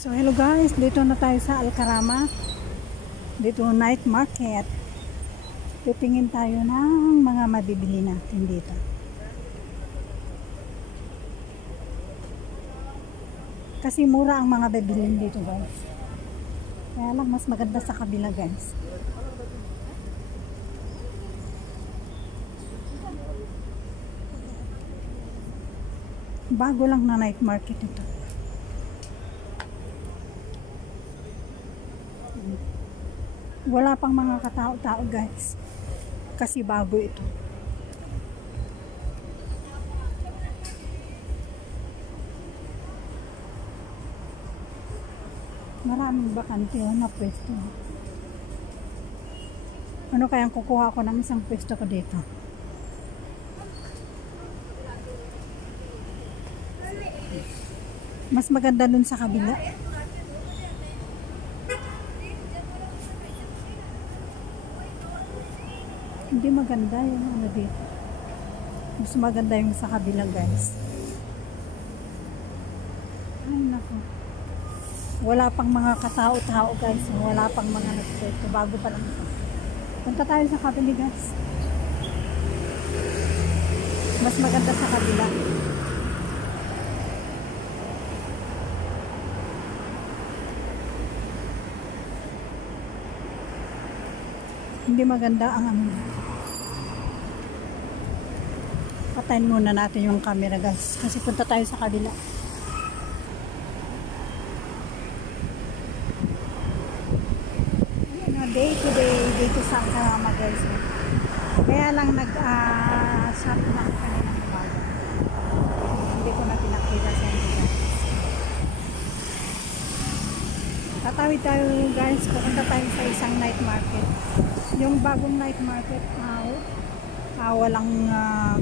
So hello guys, dito na tayo sa Alcarama. Dito night market. Titingin tayo ng mga mabibili natin dito. Kasi mura ang mga bibilin dito guys. Kaya lang mas maganda sa kabila guys. Bago lang na night market ito. Wala pang mga katao-tao guys. Kasi bago ito. Maraming bakante na pwesto. Ano kayang kukuha ko ng isang pwesto ko dito? Mas maganda dun sa kabila. Hindi maganda yung ano dito. Mas maganda yung sa kabila guys. Ay nako. Wala pang mga katao-tao guys. Wala pang mga nagpwesto. Bago pa lang ito. Punta tayo sa kabila guys. Mas maganda sa kabila. Hindi maganda ang ano. Patayin muna natin yung camera guys. Kasi punta tayo sa kabila. Day to day dito sa Alcarama guys. Kaya lang nag-shop na kanina ng umaga. Hindi ko na pinakita sa inyo guys. Tatawid tayo guys. Pupunta tayo sa isang night market. Yung bagong night market walang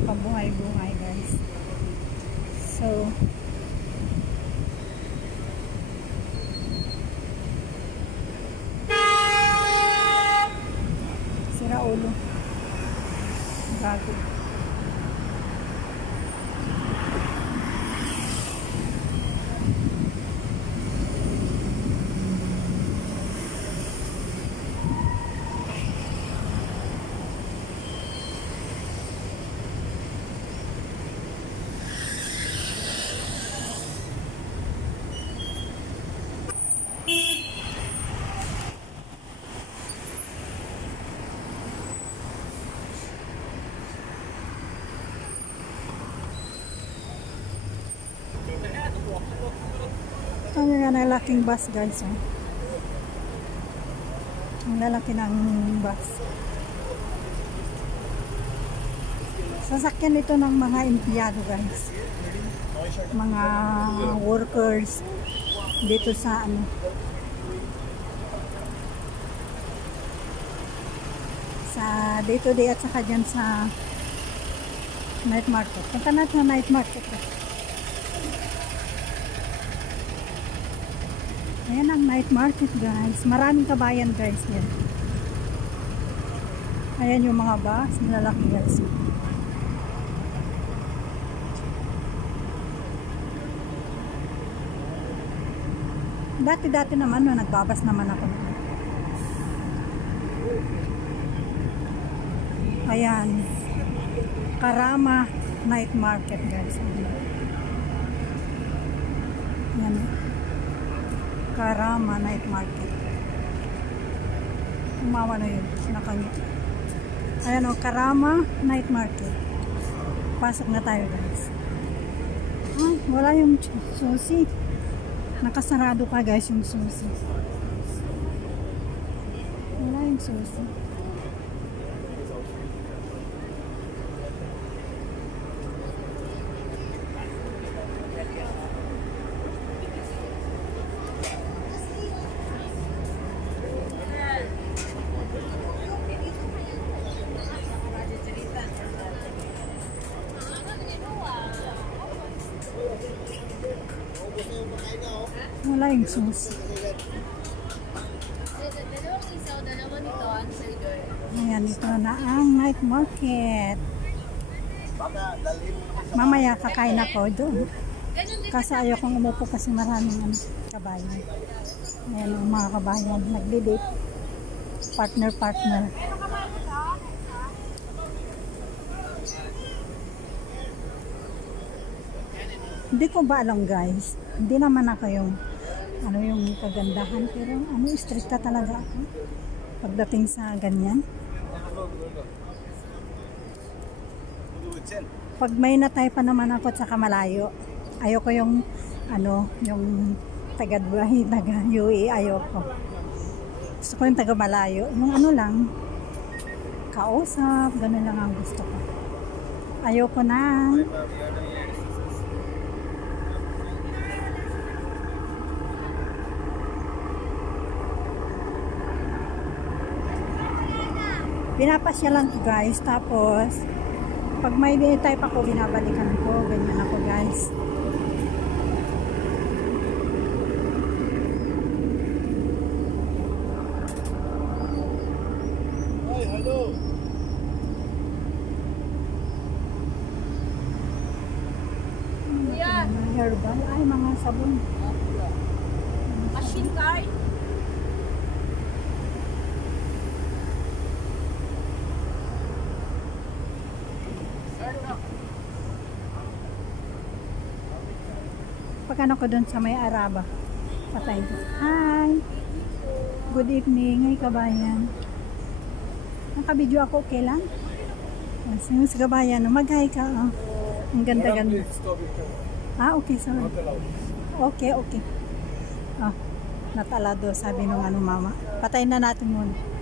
pabuhay-buhay guys. So sira ulo bago. Ito yung lalaking bus guys. Ang lalaki ng bus. Sasakyan ito ng mga empleyado guys. Mga workers dito sa ano. Sa day to day at saka dyan sa night market. Punta natin sa night market. Ayan ang night market guys. Maraming kabayan guys yan. Ayan yung mga bus. Malalaki guys. Dati naman nagbabas naman ako. Ayan. Carama night market guys. Ayan. Carama night market. Umawa na yun. Nakangiti. Ayan o, Carama night market. Pasok na tayo guys. Ay, wala yung susi. Nakasarado pa guys yung susi. Wala yung susi. Wala yung susi. Ayan, ito na ang night market. Mamaya kakain ako doon. Kasi ayaw kong umupo kasi maraming kabayan. Ayan ang mga kabayan, nagli-date. Partner. Hindi ko ba alam guys. Hindi naman ako yung yung kagandahan, pero stricta talaga ako pagdating sa ganyan. Pag may natay pa naman ako at saka malayo, ayoko yung yung taga-Dubai, taga-UE, ayoko. Gusto ko yung taga-malayo, yung lang, kausap, ganun lang ang gusto ko. Ayoko na. Pinapasyalan ko guys, tapos pag may type ako, binabalikan ko, ganyan ako guys. Hey, hello. Mga herbal, ay mga sabon. Machine card. Pag ko doon sa may Araba, patay ko. Hi! Good evening, ay kabayan. Nakabidyo ako, okay lang? Sa kabayan, mag-hi ka. Oh. Ang ganda-ganda. Okay, sorry. Okay. Not allowed, sabi nung mama. Patayin na natin muna.